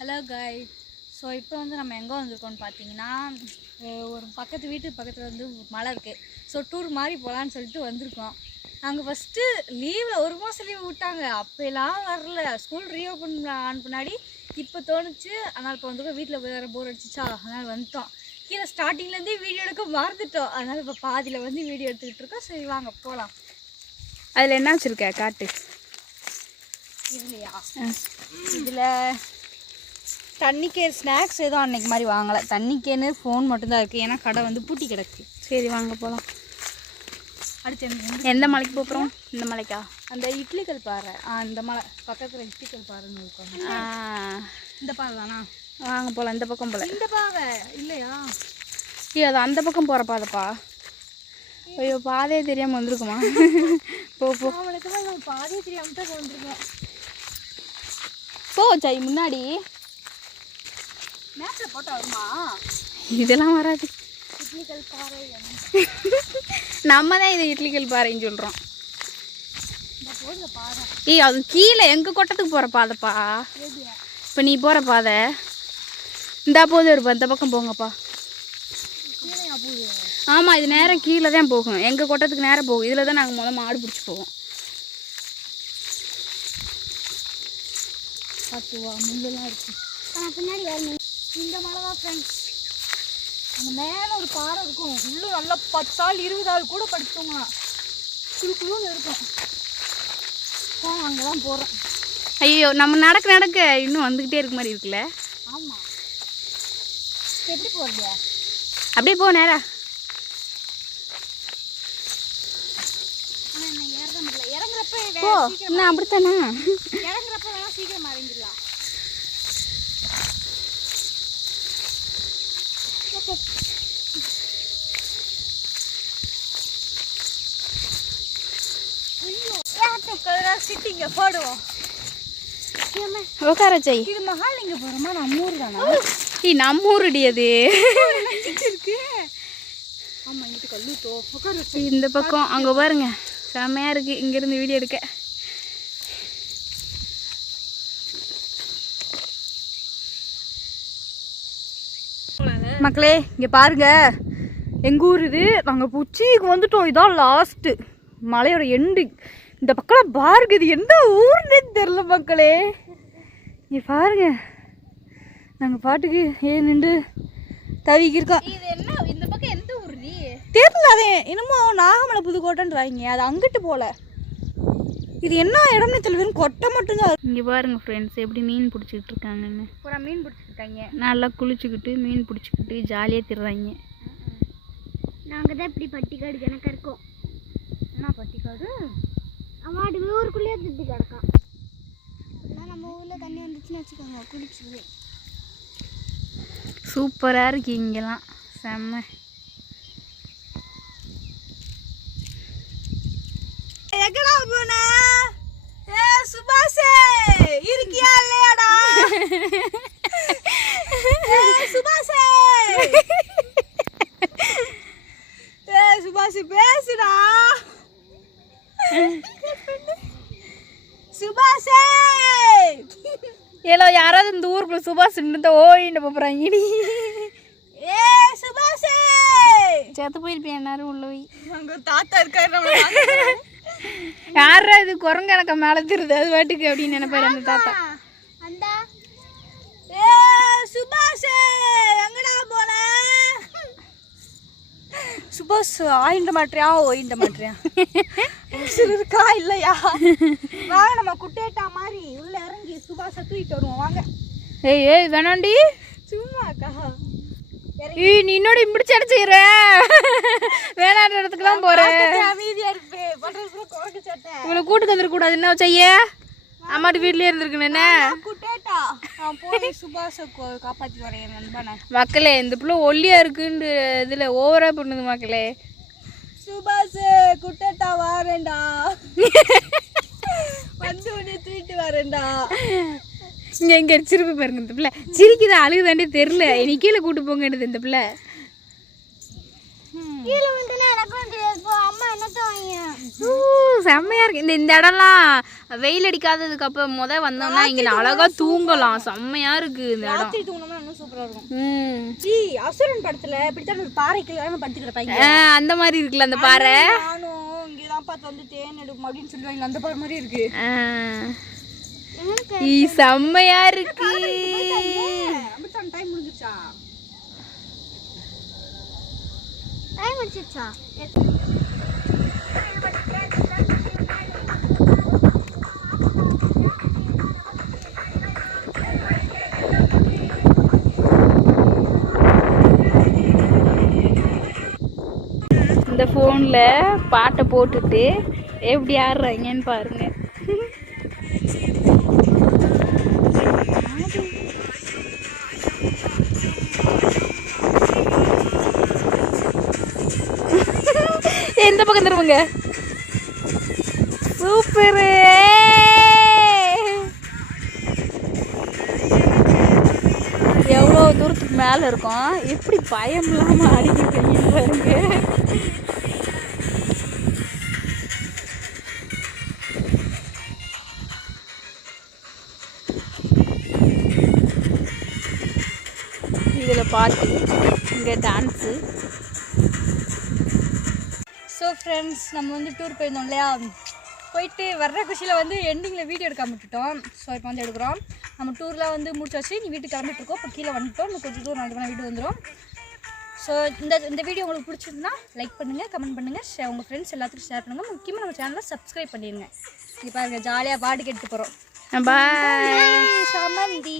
Hello காய் so இப்போ வந்து நம்ம எங்கே வந்திருக்கோம்னு பார்த்தீங்கன்னா ஒரு பக்கத்து வீட்டு பக்கத்தில் வந்து மலை இருக்குது ஸோ டூர் மாதிரி போகலான்னு சொல்லிட்டு வந்திருக்கோம். நாங்கள் ஃபஸ்ட்டு லீவில் ஒரு மாதம் லீவ் விட்டாங்க. அப்போலாம் வரல. ஸ்கூல் ரீஓப்பன் ஆன பின்னாடி இப்போ தோணுச்சு. அதனால் இப்போ வந்து வீட்டில் வேறு போர் அடிச்சிச்சா அதனால் வந்துட்டோம். கீழே ஸ்டார்டிங்லேருந்தே வீடியோ எடுக்க மறந்துட்டோம். அதனால் இப்போ பாதியில் வந்து வீடியோ எடுத்துக்கிட்டு இருக்கோம். சரி வாங்க போகலாம் அதில் என்ன வச்சுருக்க? காட்டு. இல்லையா இதில் தண்ணிக்கேன் ஸ்நாக்ஸ் எதுவும் அன்னைக்கு மாதிரி வாங்கலை. தண்ணிக்கேன்னு ஃபோன் மட்டும்தான் இருக்குது ஏன்னா கடை வந்து பூட்டி கிடக்கு. சரி வாங்க போகலாம் அடுத்து என்ன? எந்த மலைக்கு போகிறோம் இந்த மலைக்கா? அந்த இட்லிக்கல் பாறை. அந்த மலை பக்கத்தில் இட்லிக்கல் பாறைன்னு இருக்கும் இந்த பாறை தானா? வாங்க போகலாம் இந்த பக்கம் போகல இந்த பாறை? இல்லையா? ஐயோ அது அந்த பக்கம் போகிற பாதைப்பா. ஐயோ பாதையே தெரியாமல் வந்திருக்குமா? போ போ. பாதியே தெரியாமல் தான் வந்திருக்கோம். போ சாய் முன்னாடி. மேட்ச்சில் போட்டால் வருமா? இதெல்லாம் வராது. இட்லிக்கல் பாறை நம்ம தான் இது இட்லிக்கல் பாறைன்னு சொல்கிறோம் ஏய் அது கீழே எங்கள் கொட்டத்துக்கு போகிற பாதைப்பா? இப்போ நீ போகிற பாதை. இந்தா போது இருப்பா இந்த பக்கம் போங்கப்பா. ஆமாம் இது நேரம் கீழே தான் போகும். எங்கள் கொட்டத்துக்கு நேரம் போகும். இதில் தான் நாங்கள் முதல்ல மாடு பிடிச்சி போவோம். பார்த்துவா முள்ளெல்லாம் இருக்கு. பின்னாடி வரணும் இந்த மலை தான் ஃப்ரெண்ட்ஸ் அங்கே மேலே ஒரு பாறை இருக்கும். உள்ளும் நல்லா பத்து ஆள் இருபது ஆள் கூட படிச்சவங்களாம் குழு குழுன்னு இருக்கும். அங்கே தான் போகிறோம் ஐயோ நம்ம நடக்க நடக்க இன்னும் வந்துக்கிட்டே இருக்க மாதிரி இருக்குல்ல? ஆமாம் எப்படி போகிறது அப்படியே போ நேரா. இறங்குறப்ப அப்படித்தானே? இறங்குறப்ப வேணால் சீக்கிரம் இறங்கிடலாம் ஐயோ சிட்டிங்க போடுவோம் உட்கார செய் இது மகாலிங்க போகிறோமா நம்ம ஊர் தானா? ஏய் நம்ம ஊருடி அது. இருக்கு ஆமாம் இங்கிட்டு கல்லூத்தோ உட்காரு இந்த பக்கம் அங்கே பாருங்க. செம்மையாக இருக்குது இங்கேருந்து வீடியோ எடுக்க. மக்களே இங்கே பாருங்க. எங்கள் ஊர் இது? நாங்கள் உச்சிக்கு வந்துட்டோம். இதான் லாஸ்ட்டு மலையோட எண்டு இந்த பக்கம் பாருங்க இது எந்த ஊர்னே தெரில மக்களே. இங்கே பாருங்க. நாங்கள் பாட்டுக்கு ஏன் நின்று தவிக்கிருக்கோம் இது என்ன இந்த பக்கம் எந்த ஊர் நீ? தெரியல அதே என்னமோ நாகமலை புதுக்கோட்டைன்றாங்க. அது அங்கிட்டு போல. இது என்ன இடம்னு தெரியல கொட்டை மட்டும்தான் இங்கே பாருங்க ஃப்ரெண்ட்ஸ் எப்படி மீன் பிடிச்சிக்கிட்டு இருக்காங்கன்னு. பூரா மீன் பிடிச்சிருக்காங்க நல்லா குளிச்சுக்கிட்டு மீன் பிடிச்சிக்கிட்டு ஜாலியாக திடுறாங்க நாங்கள் தான் இப்படி பட்டிக்காடு கணக்காக இருக்கோம். என்ன பட்டிக்காடு? சுற்றி கிடக்கான் நம்ம ஊரில் தண்ணி வந்துச்சுன்னு வச்சுக்கோங்க குளிச்சுது. சூப்பராக இருக்கு இங்கெல்லாம். செம்ம. எங்கடா போன? ஏ சுபாஷே இருக்கியா இல்லையாடா? சுபாஷே. ஏ சுபாஷ் பேசுடா. சுபாஷே! ஏலோ யாராவது இந்த ஊருக்குள்ள சுபாஷ் இருந்தா ஓயின்னு போகிறாங்க இடி ஏ சுபாஷே! செத்து போயிருப்பேன் எல்லாரும் உள்ள போய். அங்க தாத்தா இருக்காரு நம்ம யாரா இது? குரங்கு எனக்கு மேலே திருது அது வாட்டுக்கு அப்படின்னு நினைப்பாரு அந்த தாத்தா. அந்த. ஏ சுபாஷ் எங்கடா போன? சுபாஷ் ஆயிண்ட மாட்டியா? ஓயிண்ட மாட்டியா? உசுறு இருக்கா இல்லையா? வாங்க நம்ம குட்டேட்டா மாதிரி உள்ள இறங்கி சுபாஷ தூக்கிட்டு வருவோம். வாங்க. ஏய் ஏய் வேணாண்டி. சும்மாக்கா. ஏய் நீ என்னோட இப்படி செய்கிற வேணான்ற இடத்துக்குலாம் போகிறேன் அமைதியா இருப்பே பண்றது குறைக்கு சட்டை. உங்களை கூட்டுக்கு வந்துடக்கூடாது என்ன செய்ய அம்மாட்டு வீட்லயே இருந்திருக்கணும் என்ன? குட்டேட்டா. நான் போய் சுபாஷ காப்பாத்தி வரேன் மக்களே இந்த பிள்ளை ஒல்லியா இருக்குன்னு இதுல ஓவரா பண்ணுது மக்களே. சுபாஷ் குட்டேட்டா வாரேன்டா. வந்து உடனே தூக்கிட்டு வரேன்டா. இங்க இங்க சிரிப்பு பாருங்க இந்த பிள்ளை. சிரிக்குதா அழுகுதாண்டே தெரியல. என்னை கீழே கூட்டு போங்கன்றது இந்த பிள்ளை. கீழே விழுந்துனே எனக்கும் அம்மா என்னத்த செம்மையா இருக்கு. இந்த இந்த இடம்லாம் வெயில் அடிக்காததுக்கு அப்புறம் முத வந்தோம்னா இங்க அழகா தூங்கலாம். செம்மையா இருக்கு இந்த இடம். ராத்திரி தூங்கினோம்னா இன்னும் சூப்பரா இருக்கும். ம். ஜி அசுரன் படத்துல இப்படித்தான் ஒரு பாறைக்கு எல்லாம் படுத்து கிடப்பாங்க அந்த மாதிரி இருக்குல்ல அந்த பாறை? நானும் இங்கதான் பார்த்து வந்து தேன் எடுக்கும் அப்படின்னு சொல்லுவாங்க அந்த பாறை மாதிரி இருக்கு. ஈ, செம்மையா இருக்கு. அப்படித்தான் டைம் முடிஞ்சிருச்சா? டைம் முடிச்சிச்சா ஃபோனில் பாட்டை போட்டுட்டு எப்படி ஆடுறாங்கன்னு பாருங்க. எந்த பக்கம் திரும்புங்க? சூப்பரு எவ்வளோ தூரத்துக்கு மேலே இருக்கும்? எப்படி பயம் இல்லாமல் அடிக்கிறீங்க பாருங்க. பாட்டு இங்கே டான்ஸு ஸோ ஃப்ரெண்ட்ஸ் நம்ம வந்து டூர் போயிருந்தோம் இல்லையா? போயிட்டு வர்ற குஷியில் வந்து எண்டிங்கில் வீடியோ எடுக்காம விட்டுட்டோம். ஸோ இப்போ வந்து எடுக்கிறோம். நம்ம டூர்லாம் வந்து முடிச்சாச்சு. நீ வீட்டுக்கு கிளம்பிட்டு இருக்கோம். இப்போ கீழே வந்துட்டோம். இன்னும் கொஞ்சம் தூரம் நடந்து வீடு வந்துடும் ஸோ இந்த இந்த வீடியோ உங்களுக்கு பிடிச்சிருந்தா லைக் பண்ணுங்கள் கமெண்ட் பண்ணுங்கள் ஷே உங்கள் ஃப்ரெண்ட்ஸ் எல்லாத்துக்கும் ஷேர் பண்ணுங்கள் முக்கியமாக நம்ம சேனலை சப்ஸ்கிரைப் பண்ணிடுங்க இப்போ பாருங்க ஜாலியாக பாட்டு கேட்டு போகிறோம் சமந்தி